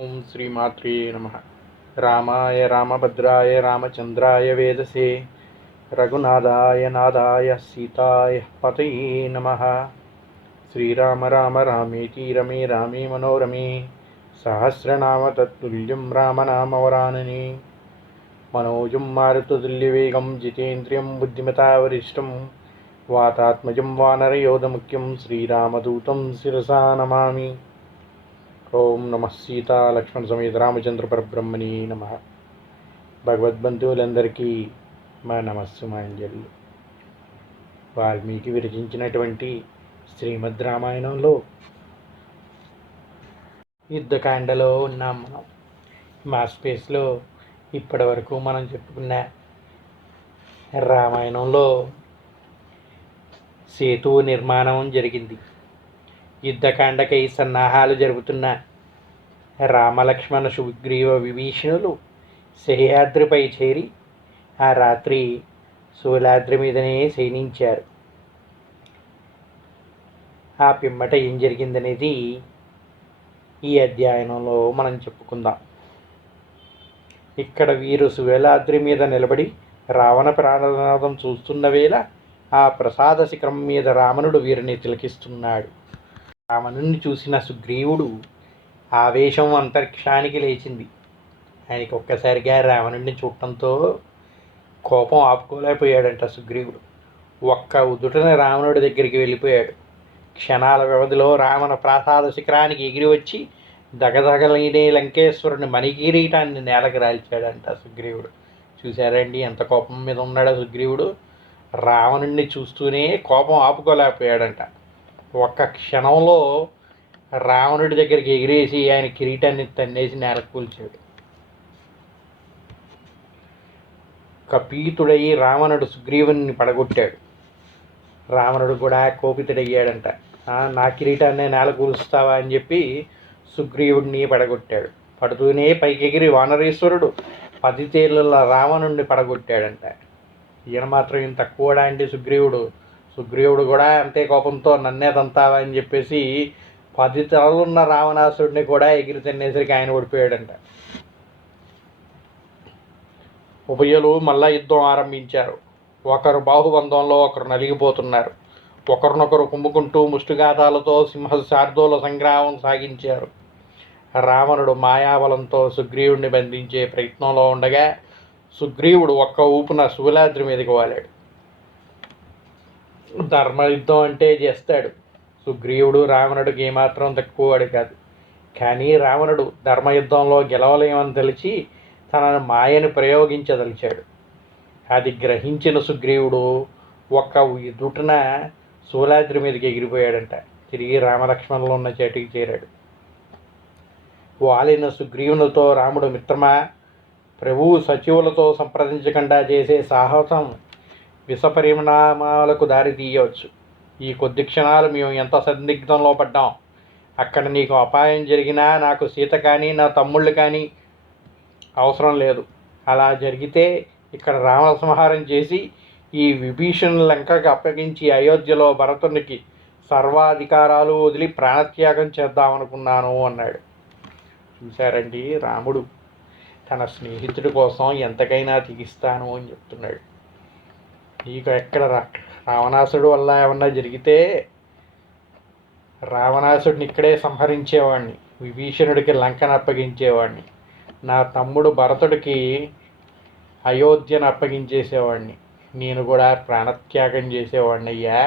ఓం శ్రీమాత్రే నమ. రామాయ రామభద్రాయ రామచంద్రాయ వేదసే రఘునాథాయ నాథాయ సీతాయ పతయే నమ. శ్రీరామ రామ రామేతి రమే రామే మనోరమే సహస్రనామ తత్తుల్యం రామనామవరాననే. మనోజం మారుతతుల్యవేగం జితేంద్రియం బుద్ధిమతావరిష్టం వాతాత్మజం వానరయోధముఖ్యం శ్రీరామదూతం శిరసా నమామి. ఓం నమ సీతా లక్ష్మణ సమేత రామచంద్ర పరబ్రహ్మణి నమ. భగవద్బంధువులందరికీ మా నమస్సుమాంజలి. వాల్మీకి విరచించినటువంటి శ్రీమద్ రామాయణంలో యుద్ధకాండలో ఉన్నాం మనం. మా స్పేస్లో ఇప్పటి వరకు మనం చెప్పుకున్న రామాయణంలో సేతు నిర్మాణం జరిగింది. యుద్ధకాండకై సన్నాహాలు జరుపుతున్న రామలక్ష్మణ సుగ్రీవ విభీషణులు సహ్యాద్రిపై చేరి ఆ రాత్రి శూలాద్రి మీదనే శయనించారు. ఆ పిమ్మట ఏం జరిగిందనేది ఈ అధ్యయనంలో మనం చెప్పుకుందాం. ఇక్కడ వీరు శూలాద్రి మీద నిలబడి రావణ ప్రాణనాదం చూస్తున్న వేళ ఆ ప్రసాద శిఖరం మీద రావణుడు వీరిని తిలకిస్తున్నాడు. రావణుణ్ణి చూసిన సుగ్రీవుడు ఆవేశం అంతరిక్షానికి లేచింది. ఆయనకి ఒక్కసారిగా రావణుడిని చూడటంతో కోపం ఆపుకోలేకపోయాడంట సుగ్రీవుడు. ఒక్క ఉదుటన రావణుడి దగ్గరికి వెళ్ళిపోయాడు. క్షణాల వ్యవధిలో రావణ ప్రాసాద శిఖరానికి ఎగిరి వచ్చి దగదగలేని లంకేశ్వరుని మణికిరీటాన్ని నేలకు రాల్చాడంట సుగ్రీవుడు. చూశారండి ఎంత కోపం మీద ఉన్నాడో సుగ్రీవుడు. రావణుడిని చూస్తూనే కోపం ఆపుకోలేకపోయాడంట. ఒక్క క్షణంలో రావణుడి దగ్గరికి ఎగిరేసి ఆయన కిరీటాన్ని తన్నేసి నేలకు కూల్చాడు. కపీతుడై రావణుడు సుగ్రీవుని పడగొట్టాడు. రావణుడు కూడా కోపితుడయ్యాడంట. నా కిరీటాన్ని నేల కూలుస్తావా అని చెప్పి సుగ్రీవుడిని పడగొట్టాడు. పడుతూనే పైకెగిరి వానరేశ్వరుడు 10 తేళ్ల రావణుడిని పడగొట్టాడంట. ఈయన మాత్రం ఇంత తక్కువడా అంటే సుగ్రీవుడు కూడా అంతే కోపంతో నన్నే తంతావా అని చెప్పేసి 10 తలలున్న రావణాసుడిని కూడా ఎగిరి తినేసరికి ఆయన ఓడిపోయాడంట. ఉభయులు మళ్ళా యుద్ధం ఆరంభించారు. ఒకరు బాహుబంధంలో ఒకరు నలిగిపోతున్నారు. ఒకరినొకరు కుమ్ముకుంటూ ముష్టిఘాతాలతో సింహశార్దూల సంగ్రామం సాగించారు. రావణుడు మాయాబలంతో సుగ్రీవుడిని బంధించే ప్రయత్నంలో ఉండగా సుగ్రీవుడు ఒక్క ఊపున శూలాద్రి మీదకి వాలాడు. ధర్మయుద్ధం అంటే చేస్తాడు. సుగ్రీవుడు రావణుడికి ఏమాత్రం తక్కువవాడు కాదు. కానీ రావణుడు ధర్మయుద్ధంలో గెలవలేమని తెలిసి తనను మాయను ప్రయోగించదలిచాడు. అది గ్రహించిన సుగ్రీవుడు ఒక్క దుటున శూలాద్రి మీదకి ఎగిరిపోయాడంట. తిరిగి రామలక్ష్మణులు ఉన్న చేటికి చేరాడు. వాలిన సుగ్రీవునితో రాముడు, మిత్రమా, ప్రభువు సచివులతో సంప్రదించకుండా చేసే సాహసం విషపరిణామాలకు దారి తీయవచ్చు. ఈ కొద్ది క్షణాలు మేము ఎంత సందిగ్ధంలో పడ్డాం. అక్కడ నీకు అపాయం జరిగినా నాకు సీత కానీ నా తమ్ముళ్ళు కానీ అవసరం లేదు. అలా జరిగితే ఇక్కడ రావణ సంహారం చేసి ఈ విభీషణుని లంకకి అప్పగించి అయోధ్యలో భరతునికి సర్వాధికారాలు వదిలి ప్రాణత్యాగం చేద్దామనుకున్నాను అన్నాడు. చూశారండి, రాముడు తన స్నేహితుడి కోసం ఎంతకైనా తెగిస్తాను అని చెప్తున్నాడు. నీకు ఎక్కడ రావణాసుడు వల్ల ఏమన్నా జరిగితే రావణాసుడిని ఇక్కడే సంహరించేవాడిని, విభీషణుడికి లంకను అప్పగించేవాడిని, నా తమ్ముడు భరతుడికి అయోధ్యను అప్పగించేసేవాడిని, నేను కూడా ప్రాణత్యాగం చేసేవాడిని. అయ్యా,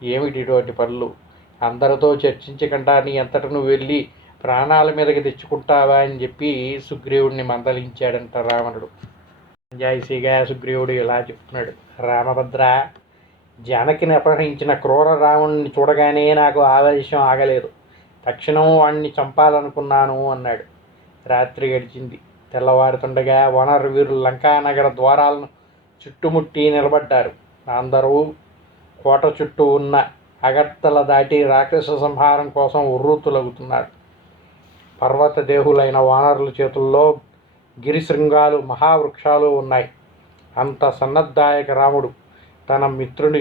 ఏమిటి ఇటువంటి పనులు? అందరితో చర్చించకుండా నీ అంతట నువ్వు వెళ్ళి ప్రాణాల మీదకి తెచ్చుకుంటావా అని చెప్పి సుగ్రీవుడిని మందలించాడంట రావణుడు. సంజాయిషిగా సుగ్రీవుడు ఇలా చెప్తున్నాడు. రామభద్ర, జానకిని అపహరించిన క్రూర రావణుని చూడగానే నాకు ఆవేశం ఆగలేదు. తక్షణం వాణ్ణి చంపాలనుకున్నాను అన్నాడు. రాత్రి గడిచింది. తెల్లవారుతుండగా వానర వీరులు లంకానగర ద్వారాలను చుట్టుముట్టి నిలబడ్డారు. అందరూ కోట చుట్టూ ఉన్న అగర్తల దాటి రాక్షస సంహారం కోసం ఉర్రూతులగుతున్నారు. పర్వత దేహులైన వానరుల చేతుల్లో గిరిశృంగాలు, మహావృక్షాలు ఉన్నాయి. అంత సన్నద్ధాయక రాముడు తన మిత్రుని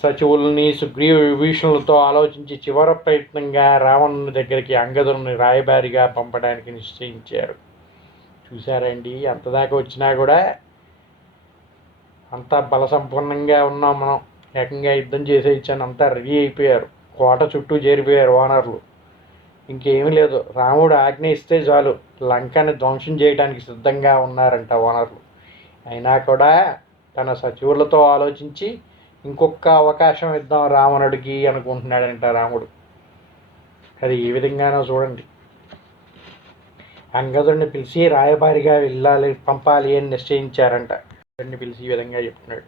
సచివుల్ని సుగ్రీవ విభీషణులతో ఆలోచించి చివరి ప్రయత్నంగా రావణుని దగ్గరికి అంగదుని రాయబారిగా పంపడానికి నిశ్చయించారు. చూశారండి, అంతదాకా వచ్చినా కూడా అంతా బలసంపన్నంగా ఉన్నాం మనం. ఏకంగా యుద్ధం చేసేయచ్చాను, అంతా రెడీ అయిపోయారు. కోట చుట్టూ చేరిపోయారు వానరులు. ఇంకేమీ లేదు, రాముడు ఆజ్ఞ ఇస్తే చాలు లంకని ధ్వంసం చేయడానికి సిద్ధంగా ఉన్నారంట వానరులు. అయినా కూడా తన సచివులతో ఆలోచించి ఇంకొక అవకాశం ఇద్దాం రావణుడికి అనుకుంటున్నాడంట రాముడు. అది ఏ విధంగానో చూడండి. అంగదుడిని పిలిచి రాయబారిగా వెళ్ళాలి, పంపాలి అని నిశ్చయించారంట. అంగదుడిని పిలిచి ఈ విధంగా చెప్తున్నాడు: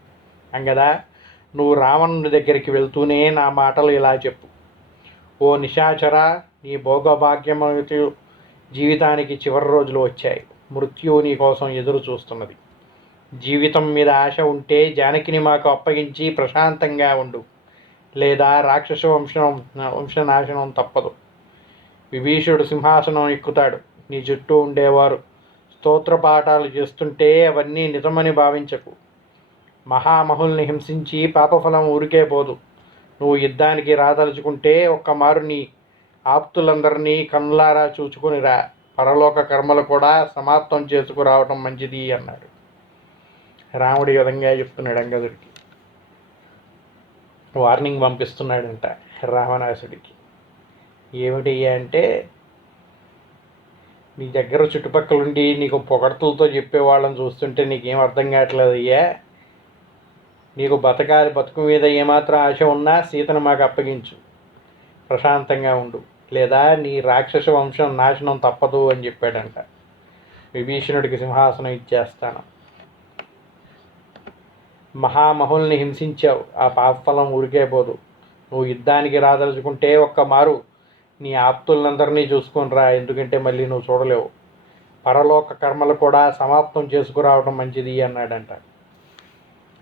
అంగదా, నువ్వు రావణుడి దగ్గరికి వెళ్తూనే నా మాటలు ఇలా చెప్పు. ఓ నిశాచర, నీ భోగభాగ్యమతు జీవితానికి చివరి రోజులు వచ్చాయి. మృత్యువు నీ కోసం ఎదురు చూస్తున్నది. జీవితం మీద ఆశ ఉంటే జానకిని మాకు అప్పగించి ప్రశాంతంగా ఉండు, లేదా రాక్షస వంశనాశనం తప్పదు. విభీషణుడు సింహాసనం ఎక్కుతాడు. నీ చుట్టూ ఉండేవారు స్తోత్రపాఠాలు చేస్తుంటే అవన్నీ నిజమని భావించకు. మహామహుల్ని హింసించి పాపఫలం ఊరికే పోదు. నువ్వు యుద్ధానికి రాదలుచుకుంటే ఒక్కమారు నీ ఆప్తులందరినీ కన్నులారా చూచుకునిరా. పరలోక కర్మలు కూడా సమాప్తం చేసుకురావటం మంచిది అన్నాడు. రాముడి విధంగా చెప్తున్నాడు అంగదుడికి. వార్నింగ్ పంపిస్తున్నాడంట రావణాసుడికి. ఏమిటి అంటే, నీ దగ్గర చుట్టుపక్కలుండి నీకు పొగడ్తలతో చెప్పేవాళ్ళని చూస్తుంటే నీకేం అర్థం కావట్లేదు అయ్యా. నీకు బతుకు మీద ఏమాత్రం ఆశ ఉన్నా సీతను మాకు అప్పగించు, ప్రశాంతంగా ఉండు, లేదా నీ రాక్షస వంశం నాశనం తప్పదు అని చెప్పాడంట. విభీషణుడికి సింహాసనం ఇచ్చేస్తాను. మహామహుల్ని హింసించావు, ఆ పాపఫలం ఊరికే పోదు. నువ్వు యుద్ధానికి రాదలుచుకుంటే ఒక్కమారు నీ ఆప్తులందరినీ చూసుకొని రా, ఎందుకంటే మళ్ళీ నువ్వు చూడలేవు. పరలోక కర్మలు కూడా సమాప్తం చేసుకురావడం మంచిది అన్నాడంట.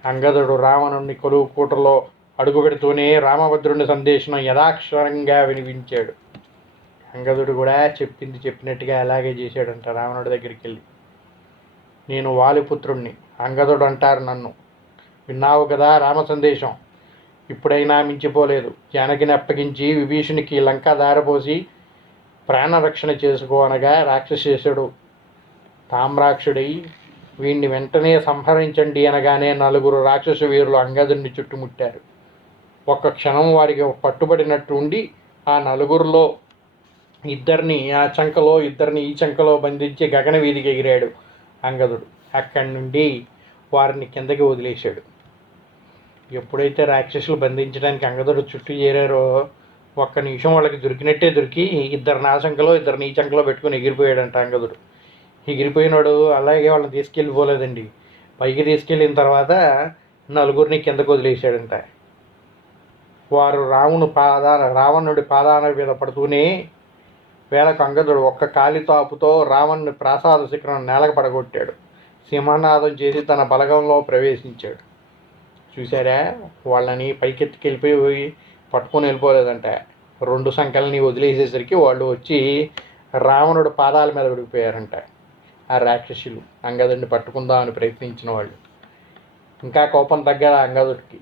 అంగదుడు రావణుని కొలువు కూటలో అడుగుపెడుతూనే రామభద్రుని సందేశం యథాక్షరంగా వినిపించాడు. అంగదుడు కూడా చెప్పింది చెప్పినట్టుగా అలాగే చేశాడంట. రావణుడి దగ్గరికి వెళ్ళి, నేను వాలిపుత్రుణ్ణి, అంగదుడు అంటారు నన్ను. విన్నావు కదా రామ సందేశం, ఇప్పుడైనా మించిపోలేదు. జానకిని అప్పగించి విభీషణునికి లంక దారపోసి ప్రాణరక్షణ చేసుకో అనగా రాక్షసేశుడు తామ్రాక్షుడై వీణ్ణి వెంటనే సంహరించండి అనగానే 4 రాక్షస వీరులు అంగదుడిని చుట్టుముట్టారు. ఒక్క క్షణం వారికి పట్టుబడినట్టు ఉండి ఆ 4 ఇద్దరిని ఆ చంకలో, ఇద్దరిని ఈ చంకలో బంధించి గగన వీధికి ఎగిరాడు అంగదుడు. అక్కడి నుండి వారిని కిందకి వదిలేశాడు. ఎప్పుడైతే రాక్షసులు బంధించడానికి అంగదుడు చుట్టూ చేరారో ఒక్క నిమిషం వాళ్ళకి దొరికినట్టే దొరికి ఇద్దరిని ఆ చంకలో, ఇద్దరిని ఈ చంకలో పెట్టుకుని ఎగిరిపోయాడంట అంగదుడు. ఎగిరిపోయినాడు అలాగే వాళ్ళని తీసుకెళ్ళిపోలేదండి. పైకి తీసుకెళ్ళిన తర్వాత 4 కిందకు వదిలేశాడంట. వారు రావణుడి పాదాల మీద పడుతూనే వేళకు అంగదుడు ఒక్క కాలితాపుతో రావణుని ప్రాసాద శిఖరం నేలకు పడగొట్టాడు. సింహనాదం చేసి తన బలగంలో ప్రవేశించాడు. చూసారా, వాళ్ళని పైకెత్తుకెళ్ళిపోయి పట్టుకొని వెళ్ళిపోలేదంట. 2 సంఖ్యలని వదిలేసేసరికి వాళ్ళు వచ్చి రావణుడు పాదాల మీద పడిపోయారంట. ఆ రాక్షసులు అంగదుడిని పట్టుకుందామని ప్రయత్నించిన వాళ్ళు. ఇంకా కోపం తగ్గల అంగదుడికి.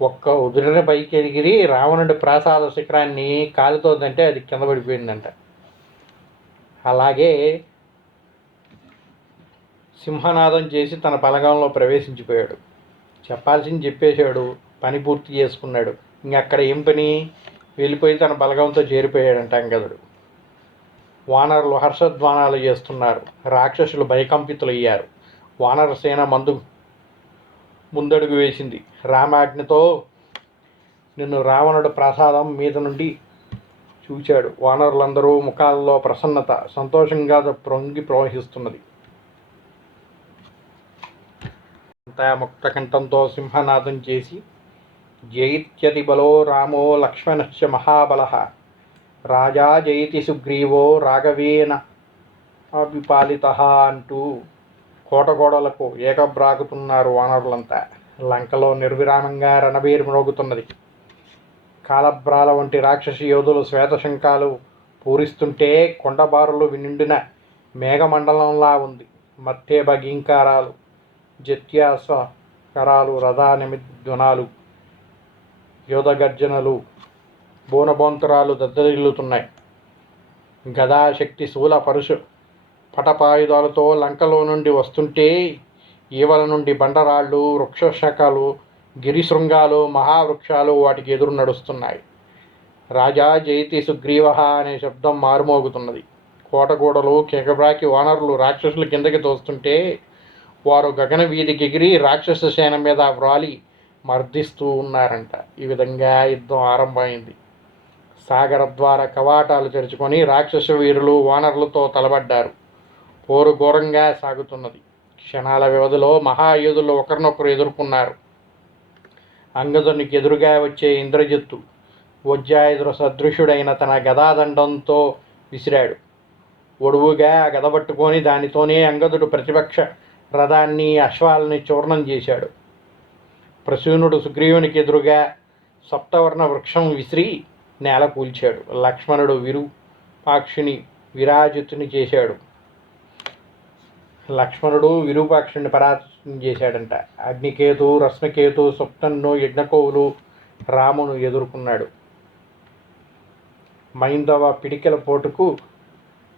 ఒక్క ఉదురిన పైకి ఎగిరి రావణుడి ప్రాసాద శిఖరాన్ని కాలుతోందంటే అది కింద పడిపోయిందంట. అలాగే సింహనాదం చేసి తన బలగంలో ప్రవేశించిపోయాడు. చెప్పాల్సింది చెప్పేశాడు, పని పూర్తి చేసుకున్నాడు. ఇంకక్కడ ఏం పని, వెళ్ళిపోయి తన బలగంతో చేరిపోయాడంట అంగదుడు. వానరులు హర్షధ్వానాలు చేస్తున్నారు. రాక్షసులు భయకంపితులయ్యారు. వానర సేన ముందడుగు వేసింది. రామాజ్ఞతో నిన్ను రావణుడు ప్రసాదం మీద నుండి చూచాడు. వానరులందరూ ముఖాల్లో ప్రసన్నత, సంతోషంగా ప్రొంగి ప్రవహిస్తున్నది. అంతా ముక్త కంఠంతో సింహనాదం చేసి జయిత్యతి బలో రామో లక్ష్మణశ్చ మహాబలః రాజా జయతి సుగ్రీవో రాఘవేన అభిపాలితః అంటూ కోటగోడలకు ఏకబ్రాకుతున్నారు వానరులంతా. లంకలో నిర్విరామంగా రణబేరి మ్రోగుతున్నది. కాలబ్రాల వంటి రాక్షస యోధులు శ్వేతశంఖాలు పూరిస్తుంటే కొండబారులు నిండిన మేఘమండలంలా ఉంది. మత్తే భగీంకారాలు, జత్యాస కరాలు, రథా నిమిధ్వనాలు యోధగర్జనలు, బోనబోంతరాలు దద్దరిల్లుతున్నాయి. గదాశక్తి శూల పరుషు పటపాయుధాలతో లంకలో నుండి వస్తుంటే ఈవల నుండి బండరాళ్ళు, వృక్షశాఖలు, గిరిశృంగాలు, మహావృక్షాలు వాటికి ఎదురు నడుస్తున్నాయి. రాజా జయతి సుగ్రీవ అనే శబ్దం మారుమోగుతున్నది. కోటగూడలు కేకబ్రాకి వానరులు రాక్షసులు కిందకి తోస్తుంటే వారు గగన వీధికి ఎగిరి రాక్షస సేన మీద వ్రాలి మర్దిస్తూ ఉన్నారంట. ఈ విధంగా యుద్ధం ఆరంభమైంది. సాగర ద్వార కవాటాలు తెరుచుకొని రాక్షస వీరులు వానరులతో తలబడ్డారు. పోరు ఘోరంగా సాగుతున్నది. క్షణాల వ్యవధిలో మహాయోధులు ఒకరినొకరు ఎదుర్కొన్నారు. అంగదునికి ఎదురుగా వచ్చే ఇంద్రజిత్తు వజ్రాయుధ సదృశుడైన తన గదాదండంతో విసిరాడు. ఒడువుగా గద పట్టుకొని దానితోనే అంగదుడు ప్రతిపక్ష రథాన్ని, అశ్వాలని చూర్ణం చేశాడు. ప్రసూనుడు సుగ్రీవునికి ఎదురుగా సప్తవర్ణ వృక్షం విసిరి నేల కూల్చాడు. లక్ష్మణుడు విరూపాక్షుని విరాజితుని చేశాడు. విరూపాక్షుని పరాజితం చేశాడంట. అగ్నికేతు, రశ్మికేతు, సుప్తన్ను, యజ్ఞకోవులు రామును ఎదుర్కొన్నాడు. మైందవ పిడికెల పోటుకు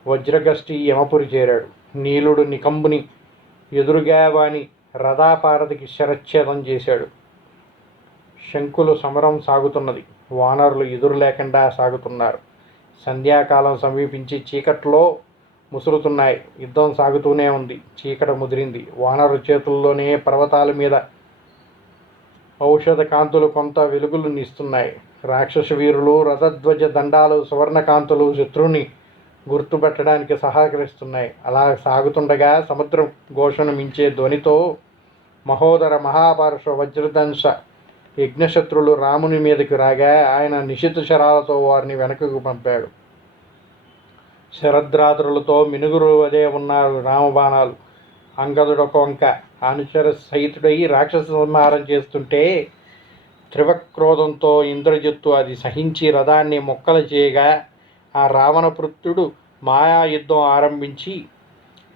వజ్రగష్టి యమపురి చేరాడు. నీలుడు నికంబుని ఎదురుగా వాని రథాపారధికి శరచ్ఛేదం చేశాడు. శంకులు సమరం సాగుతున్నది. వానరులు ఎదురు లేకుండా సాగుతున్నారు. సంధ్యాకాలం సమీపించి చీకట్లో ముసురుతున్నాయి. యుద్ధం సాగుతూనే ఉంది. చీకట ముదిరింది. వానరు చేతుల్లోనే పర్వతాల మీద ఔషధ కాంతులు కొంత వెలుగులు నిస్తున్నాయి. రాక్షస వీరులు రథధ్వజ దండాలు సువర్ణకాంతులు శత్రువుని గుర్తుపెట్టడానికి సహకరిస్తున్నాయి. అలా సాగుతుండగా సముద్రం ఘోషను మించే ధ్వనితో మహోదర మహాపారుష వజ్రదంశ యజ్ఞశత్రులు రాముని మీదకి రాగా ఆయన నిశిత శరాలతో వారిని వెనకకు పంపాడు. శరద్రాత్రులతో మినుగురు వదే ఉన్నారు రామబాణాలు. అంగదుడొక వంక అనుచర సహితుడై రాక్షస సంహారం చేస్తుంటే త్రివక్రోధంతో ఇంద్రజిత్తు అది సహించి రథాన్ని మొక్కలు చేయగా ఆ రావణపుత్రుడు మాయా యుద్ధం ఆరంభించి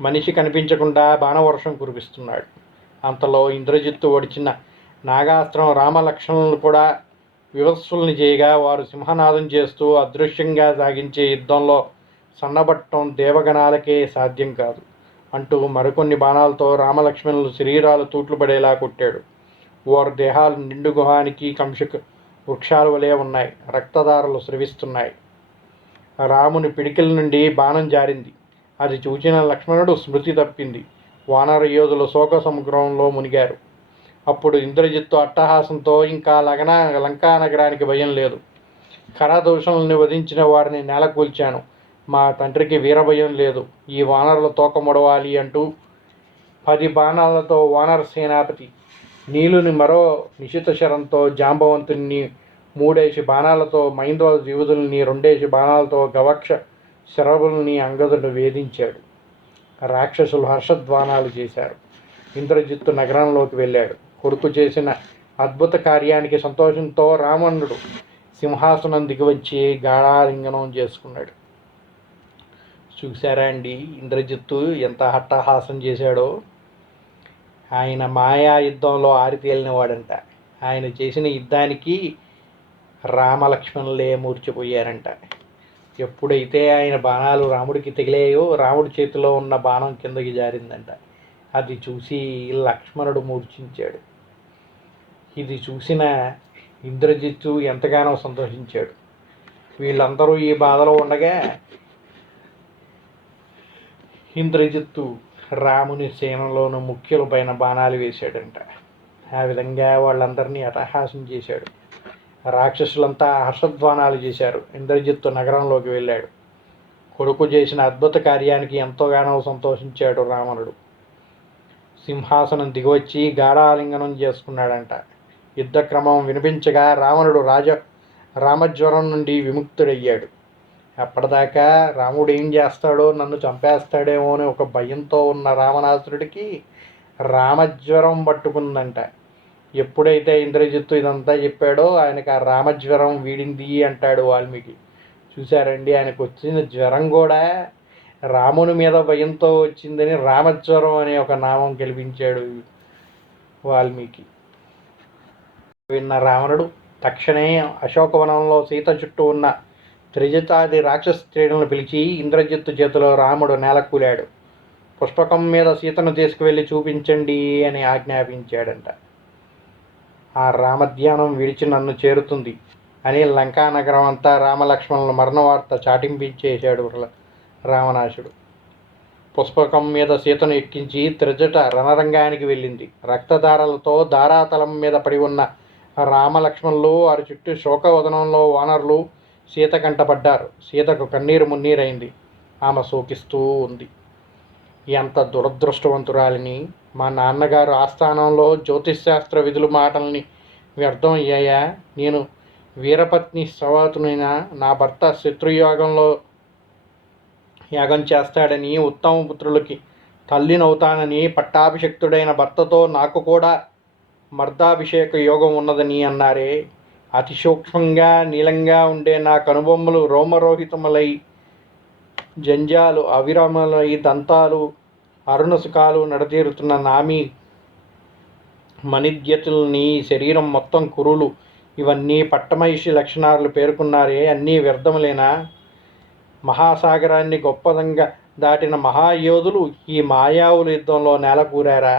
మనిషి కనిపించకుండా బాణవర్షం కురిపిస్తున్నాడు. అంతలో ఇంద్రజిత్తు ఒడిచిన నాగాస్త్రం రామలక్ష్మణులు కూడా వివత్సుల్ని చేయగా వారు సింహనాదం చేస్తూ అదృశ్యంగా సాగించే యుద్ధంలో సన్నబట్టం దేవగణాలకే సాధ్యం కాదు అంటూ మరికొన్ని బాణాలతో రామలక్ష్మణులు శరీరాలు తూట్లు పడేలా కొట్టాడు. వారి దేహాలు నిండు గుహానికి కంశక వృక్షాల వలె ఉన్నాయి. రక్తధారలు స్రవిస్తున్నాయి. రాముని పిడికిల నుండి బాణం జారింది. అది చూచిన లక్ష్మణుడు స్మృతి తప్పింది. వానర యోధులు శోక సముద్రంలో మునిగారు. అప్పుడు ఇంద్రజిత్తు అట్టహాసంతో ఇంకా లంకా నగరానికి భయం లేదు. ఖరదూషణల్ని వధించిన వారిని నేలకూల్చాను. మా తండ్రికి వీరభయం లేదు. ఈ వానరుల తోక ముడవాలి అంటూ 10 బాణాలతో వానర సేనాపతి నీలుని మరో నిశిత శరంతో జాంబవంతుని 3 బాణాలతో మైందవ యువతుల్ని 2 బాణాలతో గవక్ష శరభుల్ని అంగదుడు వేధించాడు. రాక్షసులు హర్షధ్వానాలు చేశారు. ఇంద్రజిత్తు నగరంలోకి వెళ్ళాడు. కొడుకు చేసిన అద్భుత కార్యానికి సంతోషంతో రావణుడు సింహాసనం దిగివచ్చి గాఢాలింగనం చేసుకున్నాడు. చూశారా అండి ఇంద్రజిత్తు ఎంత హట్టహాసం చేశాడో. ఆయన మాయా యుద్ధంలో ఆరితేలిన వాడంట. ఆయన చేసిన యుద్ధానికి రామలక్ష్మణులే మూర్చిపోయారంట. ఎప్పుడైతే ఆయన బాణాలు రాముడికి తగిలాయో రాముడి చేతిలో ఉన్న బాణం కిందకి జారిందంట. అది చూసి లక్ష్మణుడు మూర్ఛించాడు. ఇది చూసిన ఇంద్రజిత్తు ఎంతగానో సంతోషించాడు. వీళ్ళందరూ ఈ బాధలో ఉండగా ఇంద్రజిత్తు రాముని సేనలోని ముఖ్యుల పైన బాణాలు వేశాడంట. ఆ విధంగా వాళ్ళందరినీ అట్టహాసం చేశాడు. రాక్షసులంతా హర్షధ్వానాలు చేశారు. ఇంద్రజిత్తు నగరంలోకి వెళ్ళాడు. కొడుకు చేసిన అద్భుత కార్యానికి ఎంతోగానో సంతోషించాడు రావణుడు. సింహాసనం దిగివచ్చి గాఢాలింగనం చేసుకున్నాడంట. యుద్ధక్రమం వినిపించగా రావణుడు రామజ్వరం నుండి విముక్తుడయ్యాడు. అప్పటిదాకా రాముడు ఏం చేస్తాడో, నన్ను చంపేస్తాడేమో అని ఒక భయంతో ఉన్న రావణాసురుడికి రామజ్వరం పట్టుకుందంట. ఎప్పుడైతే ఇంద్రజిత్తు ఇదంతా చెప్పాడో ఆయనకు ఆ రామజ్వరం వీడింది అంటాడు వాల్మీకి. చూశారండి, ఆయనకు వచ్చిన జ్వరం కూడా రాముని మీద భయంతో వచ్చిందని రామజ్వరం అనే ఒక నామం కల్పించాడు వాల్మీకి. విన్న రావణుడు తక్షణమే అశోకవనంలో సీత చుట్టూ ఉన్న త్రిజటాది రాక్షస స్త్రీలను పిలిచి ఇంద్రజిత్తు చేతిలో రాముడు నేలకూలాడు. పుష్పకం మీద సీతను తీసుకువెళ్ళి చూపించండి అని ఆజ్ఞాపించాడంట. ఆ రామధ్యానం విడిచి నన్ను చేరుతుంది అని లంకానగరం అంతా రామలక్ష్మణుల మరణవార్త చాటింపించేశాడు రావణాసుడు. పుష్పకం మీద సీతను ఎక్కించి త్రిజట రణరంగానికి వెళ్ళింది. రక్తధారలతో ధారాతలం మీద పడి ఉన్న రామలక్ష్మణులు వారి చుట్టూ శోకవదనంలో వానరులు సీత కంటపడ్డారు. సీతకు కన్నీరు మున్నీరైంది. ఆమె శోకిస్తూ ఉంది. ఎంత దురదృష్టవంతురాలిని! మా నాన్నగారు ఆస్థానంలో జ్యోతిష్శాస్త్ర విధులు మాటల్ని వ్యర్థం అయ్యాయా? నేను వీరపత్ని సవాతునైనా నా భర్త శత్రుయాగంలో యాగం చేస్తాడని, ఉత్తమ పుత్రులకి తల్లినవుతానని, పట్టాభిషక్తుడైన భర్తతో నాకు కూడా మర్దాభిషేక యోగం ఉన్నదని అన్నారే. అతి సూక్ష్మంగా నీలంగా ఉండే నా కనుబొమ్మలు రోమరోహితములై, జంజాలు అవిరమలై, దంతాలు అరుణసుకాలు నడతీరుతున్న నామి మణిద్యతుల్ని, శరీరం మొత్తం కురులు, ఇవన్నీ పట్టమహిషి లక్షణాలు పేర్కొన్నారే. అన్నీ వ్యర్థములేనా? మహాసాగరాన్ని గొప్పదంగా దాటిన మహాయోధులు ఈ మాయావుల యుద్ధంలో నేలకూరారా?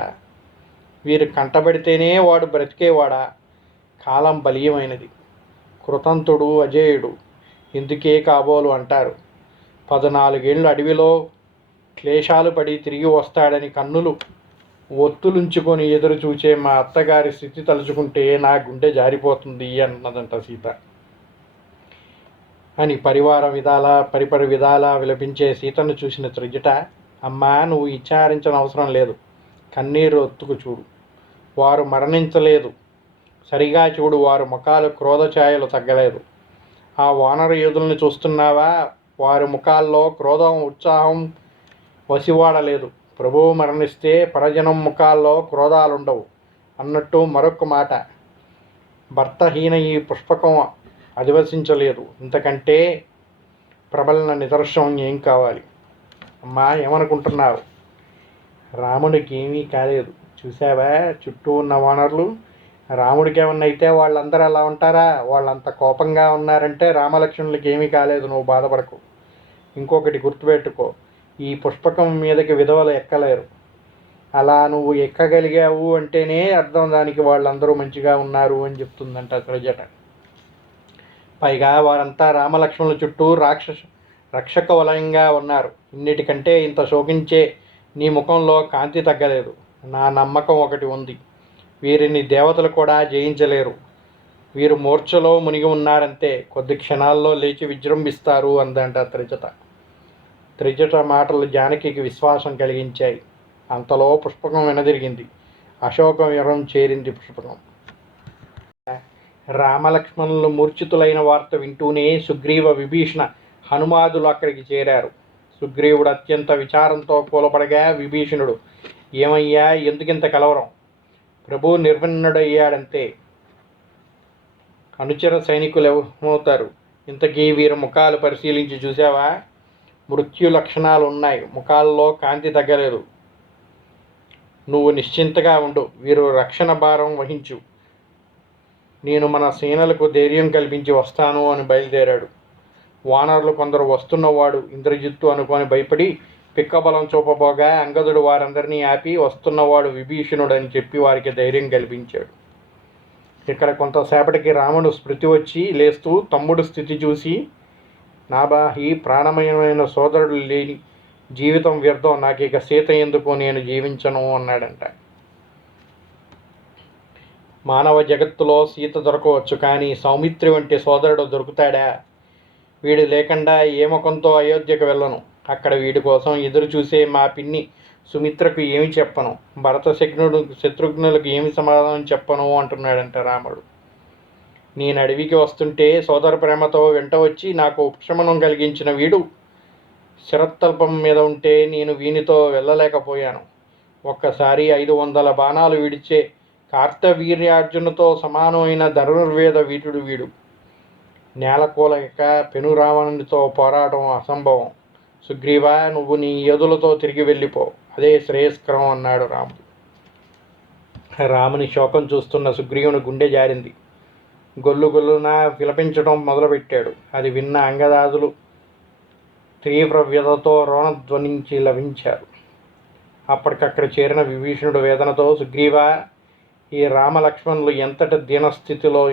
వీరు కంటబడితేనే వాడు బ్రతికేవాడా? కాలం బలీయమైనది. కృతంతుడు అజేయుడు ఇందుకే కాబోలు అంటారు. 14 ఏళ్ళు అడవిలో క్లేశాలు పడి తిరిగి వస్తాడని కన్నులు ఒత్తులుంచుకొని ఎదురు చూచే మా అత్తగారి స్థితి తలుచుకుంటే నా గుండె జారిపోతుంది అన్నదంట సీత. అని పరిపరి విధాలా విలపించే సీతను చూసిన త్రిజట, అమ్మా, నువ్వు విచారించిన అవసరం లేదు. కన్నీరు ఒత్తుకు చూడు. వారు మరణించలేదు. సరిగా చూడు, వారి ముఖాలు క్రోధఛాయలు తగ్గలేదు. ఆ వానర యోధుల్ని చూస్తున్నావా? వారి ముఖాల్లో క్రోధం, ఉత్సాహం వసివాడలేదు. ప్రభువు మరణిస్తే పరజనం ముఖాల్లో క్రోధాలుండవు అన్నట్టు మరొక మాట. భర్తహీన ఈ పుష్పకం అధివసించలేదు. ఇంతకంటే ప్రబలన నిదర్శనం ఏం కావాలి? అమ్మా, ఏమనుకుంటున్నావు? రాముడికి ఏమీ కాలేదు. చూసావా చుట్టూ ఉన్న వానరులు? రాముడికి ఏమన్నా అయితే వాళ్ళందరూ అలా ఉంటారా? వాళ్ళంత కోపంగా ఉన్నారంటే రామలక్ష్మణులకి ఏమీ కాలేదు. నువ్వు బాధపడకు. ఇంకొకటి గుర్తుపెట్టుకో, ఈ పుష్పకం మీదకి విధవలు ఎక్కలేరు. అలా నువ్వు ఎక్కగలిగావు అంటేనే అర్థం దానికి వాళ్ళందరూ మంచిగా ఉన్నారు అని చెప్తుందంట త్రిజట. పైగా వారంతా రామలక్ష్మణుల చుట్టూ రక్షక వలయంగా ఉన్నారు. ఇన్నిటికంటే ఇంత శోకించే నీ ముఖంలో కాంతి తగ్గలేదు. నా నమ్మకం ఒకటి ఉంది, వీరిని దేవతలు కూడా జయించలేరు. వీరు మూర్ఛలో మునిగి ఉన్నారంతే, కొద్ది క్షణాల్లో లేచి విజృంభిస్తారు అందంట త్రిజట. త్రిజట మాటలు జానకికి విశ్వాసం కలిగించాయి. అంతలో పుష్పకం వెనదిరిగింది. అశోకవనం చేరింది పుష్పకం. రామలక్ష్మణులు మూర్ఛితులైన వార్త వింటూనే సుగ్రీవ, విభీషణ, హనుమాదులు అక్కడికి చేరారు. సుగ్రీవుడు అత్యంత విచారంతో కూలపడగా విభీషణుడు, ఏమయ్యా, ఎందుకింత కలవరం? ప్రభువు నిర్విన్నుడయ్యాడంతే. అనుచర సైనికులు ఏమవుతారు? ఇంతకీ వీరి ముఖాలు పరిశీలించి చూసావా? మృత్యు లక్షణాలు ఉన్నాయి. ముఖాల్లో కాంతి తగ్గలేదు. నువ్వు నిశ్చింతగా ఉండు. వీరు రక్షణ భారం వహించు. నేను మన సేనలకు ధైర్యం కల్పించి వస్తాను అని బయలుదేరాడు. వానరులు కొందరు వస్తున్నవాడు ఇంద్రజిత్తు అనుకొని భయపడి పిక్కబలం చూపబోగా అంగదుడు వారందరినీ ఆపి వస్తున్నవాడు విభీషణుడు అని చెప్పి వారికి ధైర్యం కల్పించాడు. ఇక్కడ కొంతసేపటికి రాముడు స్మృతి వచ్చి లేస్తూ తమ్ముడు స్థితి చూసి, నాబాహి, ప్రాణమయమైన సోదరుడు లేని జీవితం వ్యర్థం, నాకు ఇక సీత ఎందుకు, నేను జీవించను అన్నాడంట. మానవ జగత్తులో సీత దొరకవచ్చు, కానీ సౌమిత్రి వంటి సోదరుడు దొరుకుతాడా? వీడు లేకుండా ఏ ముఖంతో అయోధ్యకు వెళ్ళను. అక్కడ వీడి కోసం ఎదురు చూసే మా పిన్ని సుమిత్రకు ఏమి చెప్పను, భరత శత్రుఘ్నులకు ఏమి సమాధానం చెప్పను అంటున్నాడంట రాముడు. నేను అడవికి వస్తుంటే సోదర ప్రేమతో వెంట వచ్చి నాకు ఉపశమనం కలిగించిన వీడు శరత్తల్పం మీద ఉంటే నేను వీనితో వెళ్ళలేకపోయాను. ఒక్కసారి 500 బాణాలు విడిచే కార్తవీర్యార్జునుతో సమానమైన ధనుర్వేద వీరుడు వీడు. నేలకూలక పెను రావణునితో పోరాటం అసంభవం. సుగ్రీవ, నువ్వు నీ యోధులతో తిరిగి వెళ్ళిపో, అదే శ్రేయస్కరం అన్నాడు రాముడు. రాముని శోకం చూస్తున్న సుగ్రీవుని గుండె జారింది. గొల్లు గొల్లున విలపించడం మొదలుపెట్టాడు. అది విన్న అంగదాదులు తీవ్ర వ్యధతో రోణధ్వనించి లభించారు. అప్పటికక్కడ చేరిన విభీషణుడు వేదనతో, సుగ్రీవా, ఈ రామలక్ష్మణులు ఎంతటి దీనస్థితిలో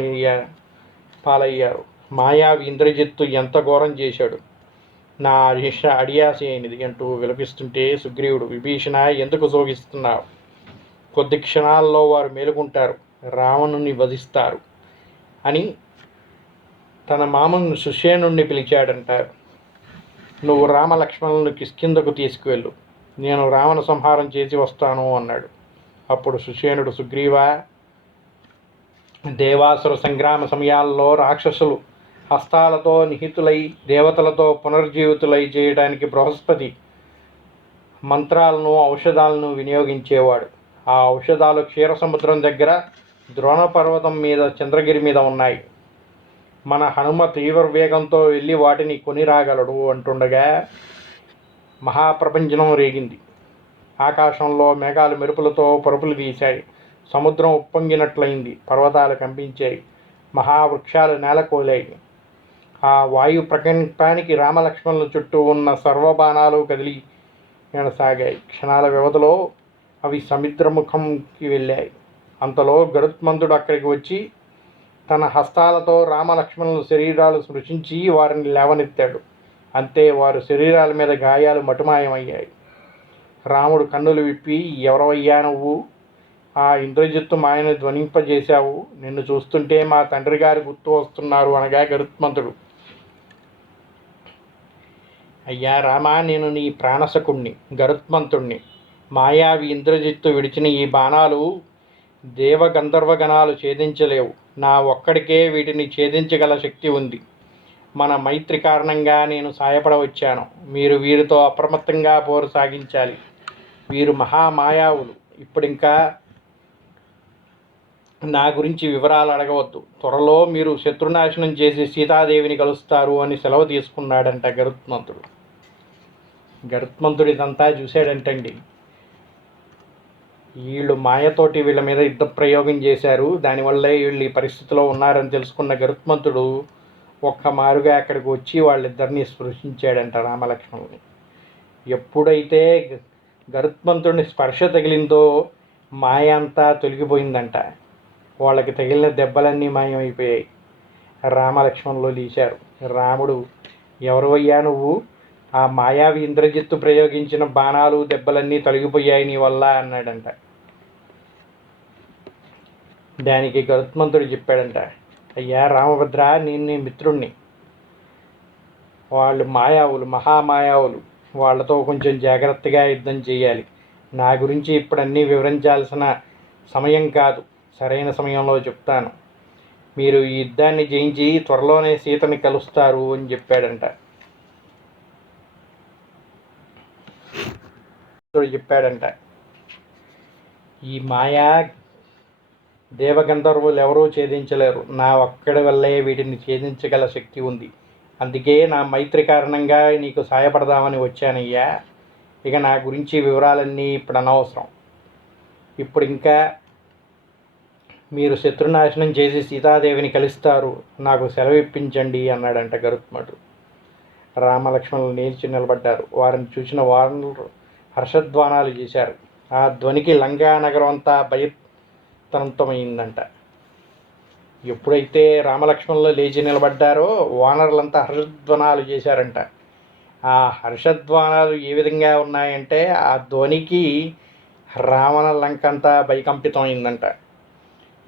పాలయ్యారు. మాయావి ఇంద్రజిత్తు ఎంత ఘోరం చేశాడు. నా అడియాసి అయినది అంటూ విలపిస్తుంటే సుగ్రీవుడు, విభీషణ, ఎందుకు శోకిస్తున్నావు? కొద్ది క్షణాల్లో వారు మేలుకుంటారు, రావణుని వధిస్తారు అని తన మామను సుషేణుణ్ణి పిలిచాడంటారు. నువ్వు రామలక్ష్మణులను కిష్కిందకు తీసుకువెళ్ళు, నేను రావణ సంహారం చేసి వస్తాను అన్నాడు. అప్పుడు సుషేణుడు, సుగ్రీవా, దేవాసుర సంగ్రామ సమయాల్లో రాక్షసులు హస్తాలతో నిహితులై దేవతలతో పునర్జీవితులై చేయడానికి బృహస్పతి మంత్రాలను ఔషధాలను వినియోగించేవాడు. ఆ ఔషధాలు క్షీరసముద్రం దగ్గర ద్రోణపర్వతం మీద చంద్రగిరి మీద ఉన్నాయి. మన హనుమ తీవ్ర వేగంతో వెళ్ళి వాటిని కొని రాగలడు అంటుండగా మహాప్రపంచనం రేగింది. ఆకాశంలో మేఘాలు మెరుపులతో పరుపులు తీశాయి. సముద్రం ఉప్పొంగినట్లయింది. పర్వతాలు కంపించాయి. మహావృక్షాలు నేలకోలాయి. ఆ వాయు ప్రకంపానికి రామలక్ష్మణుల చుట్టూ ఉన్న సర్వబాణాలు కదిలి సాగాయి. క్షణాల వ్యవధిలో అవి సముద్రముఖంకి వెళ్ళాయి. అంతలో గరుత్మంతుడు అక్కడికి వచ్చి తన హస్తాలతో రామలక్ష్మణుల శరీరాలు స్పృశించి వారిని లేవనెత్తాడు. అంతే, వారి శరీరాల మీద గాయాలు మటుమాయమయ్యాయి. రాముడు కన్నులు విప్పి, ఎవరవయ్యా నువ్వు? ఆ ఇంద్రజిత్తు మాయను ధ్వనింపజేశావు. నిన్ను చూస్తుంటే మా తండ్రి గారు గుర్తు వస్తున్నారు అనగా గరుత్మంతుడు, అయ్యా రామా, నేను నీ ప్రాణసకుణ్ణి, గరుత్మంతుణ్ణి. మాయావి ఇంద్రజిత్తు విడిచిన ఈ బాణాలు దేవగంధర్వగణాలు ఛేదించలేవు. నా ఒక్కడికే వీటిని ఛేదించగల శక్తి ఉంది. మన మైత్రి కారణంగా నేను సాయపడవచ్చాను. మీరు వీరితో అప్రమత్తంగా పోరు సాగించాలి. వీరు మహామాయావులు. ఇప్పుడింకా నా గురించి వివరాలు అడగవద్దు. త్వరలో మీరు శత్రునాశనం చేసి సీతాదేవిని కలుస్తారు అని సెలవు తీసుకున్నాడంట గరుత్మంతుడు. గరుత్మంతుడు ఇదంతా చూశాడంటండి. వీళ్ళు మాయతోటి వీళ్ళ మీద యుద్ధ ప్రయోగం చేశారు. దానివల్లే వీళ్ళు ఈ పరిస్థితిలో ఉన్నారని తెలుసుకున్న గరుత్మంతుడు ఒక్క మారుగా అక్కడికి వచ్చి వాళ్ళిద్దరిని స్పృశించాడంట, రామలక్ష్మణుని. ఎప్పుడైతే గరుత్మంతుడిని స్పర్శ తగిలిందో మాయ అంతా తొలగిపోయిందంట. వాళ్ళకి తగిలిన దెబ్బలన్నీ మాయమైపోయాయి. రామలక్ష్మణులు లేచారు. రాముడు, ఎవరువయ్యా నువ్వు? ఆ మాయావి ఇంద్రజిత్తు ప్రయోగించిన బాణాలు దెబ్బలన్నీ తొలగిపోయాయి నీ వల్ల అన్నాడంట. దానికి గరుత్మంతుడు చెప్పాడంట, అయ్యా రామభద్ర, నేను నీ మిత్రుణ్ణి. వాళ్ళు మాయావులు, మహామాయావులు. వాళ్ళతో కొంచెం జాగ్రత్తగా యుద్ధం చేయాలి. నా గురించి ఇప్పుడు అన్నీ వివరించాల్సిన సమయం కాదు, సరైన సమయంలో చెప్తాను. మీరు ఈ యుద్ధాన్ని జయించి త్వరలోనే సీతని కలుస్తారు అని చెప్పాడంట. ఈ మాయా దేవగంధర్వులు ఎవరూ ఛేదించలేరు. నా ఒక్కడి వల్లే వీటిని ఛేదించగల శక్తి ఉంది. అందుకే నా మైత్రి కారణంగా నీకు సాయపడదామని వచ్చానయ్యా. ఇక నా గురించి వివరాలన్నీ ఇప్పుడు అనవసరం. ఇప్పుడు ఇంకా మీరు శత్రునాశనం చేసి సీతాదేవిని కలుస్తారు. నాకు సెలవు ఇప్పించండి అన్నాడంట గరుత్మంతుడు. రామలక్ష్మణులు నిలిచి నిలబడ్డారు. వారిని చూసిన వానరులు హర్షధ్వానాలు చేశారు. ఆ ధ్వనికి లంకా నగరం అంతా భయతంతమైందంట. ఎప్పుడైతే రామలక్ష్మణులు లేచి నిలబడ్డారో వానరులంతా హర్షధ్వానాలు చేశారంట. ఆ హర్షధ్వానాలు ఏ విధంగా ఉన్నాయంటే ఆ ధ్వనికి రావణ లంక అంతా భయకంపితమైందంట.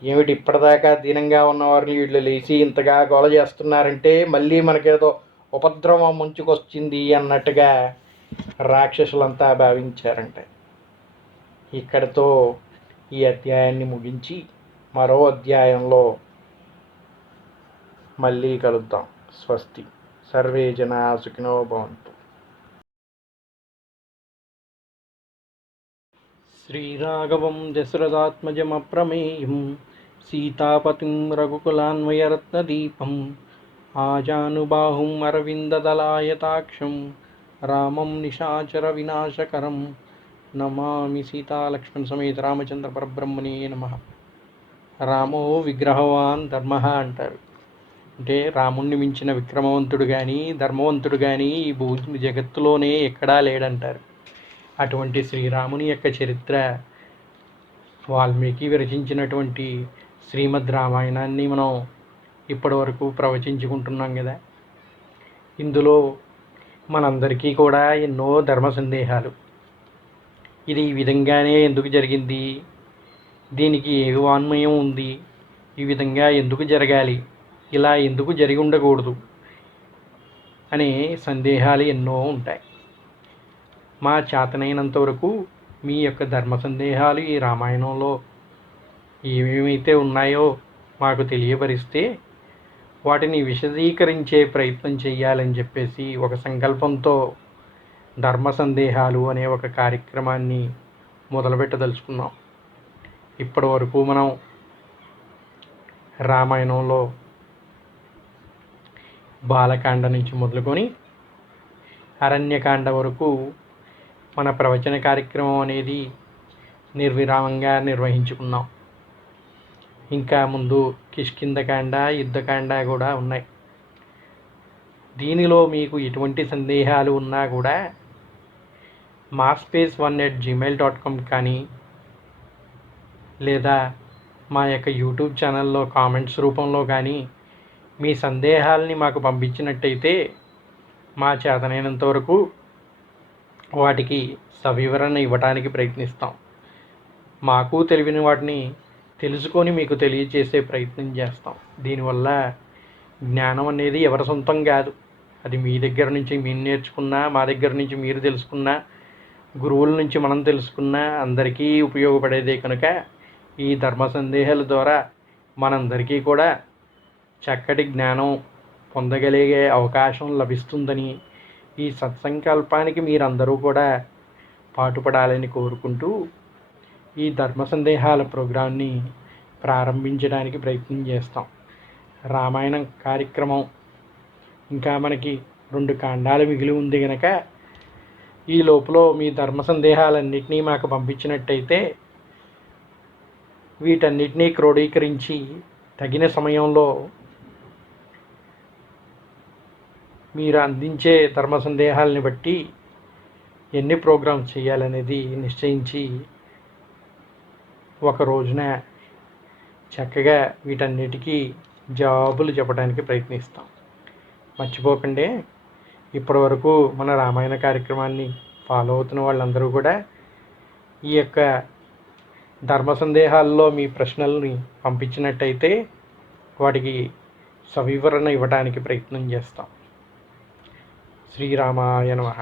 ఏమిటి ఇప్పటిదాకా దీనంగా ఉన్నవారిని వీళ్ళు లేచి ఇంతగా గోల చేస్తున్నారంటే మళ్ళీ మనకేదో ఉపద్రవం ముంచుకొచ్చింది అన్నట్టుగా రాక్షసులంతా భావించారంట. ఇక్కడితో ఈ అధ్యాయాన్ని ముగించి మరో అధ్యాయంలో మళ్ళీ కలుద్దాం. స్వస్తి. సర్వే జనా సుఖినో భవంతు. శ్రీరాఘవం దశరథాత్మజమప్రమేయం సీతాపతిం రఘుకులాన్వయరత్నదీపం ఆజానుబాహుం అరవిందదలాయతాక్షం రామం నిశాచర వినాశకరం నమామి. సీతాలక్ష్మణ సమేత రామచంద్ర పరబ్రహ్మణే నమః. రామో విగ్రహవాన్ ధర్మ అంటారు. అంటే రాముణ్ణి మించిన విక్రమవంతుడు కానీ ధర్మవంతుడు కానీ ఈ జగత్తులోనే ఎక్కడా లేడంటారు. అటువంటి శ్రీరాముని యొక్క చరిత్ర వాల్మీకి విరచించినటువంటి శ్రీమద్ రామాయణాన్ని మనం ఇప్పటి వరకు ప్రవచించుకుంటున్నాం కదా. ఇందులో మనందరికీ కూడా ఎన్నో ధర్మ సందేహాలు. ఇది ఈ విధంగానే ఎందుకు జరిగింది, దీనికి ఏ వాన్మయం ఉంది, ఈ విధంగా ఎందుకు జరగాలి, ఇలా ఎందుకు జరిగి ఉండకూడదు అనే సందేహాలు ఎన్నో ఉంటాయి. మా చేతనైనంత వరకు మీ యొక్క ధర్మ సందేహాలు ఈ రామాయణంలో ఏమేమైతే ఉన్నాయో మాకు తెలియపరిస్తే వాటిని విశదీకరించే ప్రయత్నం చేయాలని చెప్పేసి ఒక సంకల్పంతో ధర్మ సందేహాలు అనే ఒక కార్యక్రమాన్ని మొదలుపెట్టదలుచుకున్నాం. ఇప్పటి వరకు మనం రామాయణంలో బాలకాండ నుంచి మొదలుకొని అరణ్యకాండ వరకు మన ప్రవచన కార్యక్రమం అనేది నిర్విరామంగా నిర్వహించుకున్నాం. ఇంకా ముందు కిష్కింధకాండ, యుద్ధకాండ కూడా ఉన్నాయి. దీనిలో మీకు ఎటువంటి సందేహాలు ఉన్నా కూడా maspspace1@gmail.com కానీ లేదా మా యొక్క యూట్యూబ్ ఛానల్లో కామెంట్స్ రూపంలో కానీ మీ సందేహాలని మాకు పంపించినట్టయితే మా చేతనైనంత వరకు వాటికి సవివరణ ఇవ్వడానికి ప్రయత్నిస్తాం. మాకు తెలియని వాటిని తెలుసుకొని మీకు తెలియజేసే ప్రయత్నం చేస్తాం. దీనివల్ల జ్ఞానం అనేది ఎవరి సొంతం కాదు, అది మీ దగ్గర నుంచి మీరు నేర్చుకున్నా, మా దగ్గర నుంచి మీరు తెలుసుకున్నా, గురువుల నుంచి మనం తెలుసుకున్నా అందరికీ ఉపయోగపడేదే కనుక ఈ ధర్మ సందేహాల ద్వారా మనందరికీ కూడా చక్కటి జ్ఞానం పొందగలిగే అవకాశం లభిస్తుందని ఈ సత్సంకల్పానికి మీరందరూ కూడా పాటుపడాలని కోరుకుంటూ ఈ ధర్మ సందేహాల ప్రోగ్రాంని ప్రారంభించడానికి ప్రయత్నం చేస్తాం. రామాయణం కార్యక్రమం ఇంకా మనకి 2 కాండాలు మిగిలి ఉంది కనుక ఈ లోపల మీ ధర్మ సందేహాలన్నింటినీ మాకు పంపించినట్టయితే వీటన్నిటినీ క్రోడీకరించి తగిన సమయంలో మీరు అందించే ధర్మ సందేహాలని బట్టి ఎన్ని ప్రోగ్రామ్స్ చేయాలనేది నిశ్చయించి ఒక రోజున చక్కగా వీటన్నిటికీ జవాబులు చెప్పడానికి ప్రయత్నిస్తాం. మర్చిపోకండి, ఇప్పటి వరకు మన రామాయణ కార్యక్రమాన్ని ఫాలో అవుతున్న వాళ్ళందరూ కూడా ఈ యొక్క ధర్మ సందేహాల్లో మీ ప్రశ్నల్ని పంపించినట్టయితే వాటికి సవివరణ ఇవ్వడానికి ప్రయత్నం చేస్తాం. శ్రీరామాయ నమః.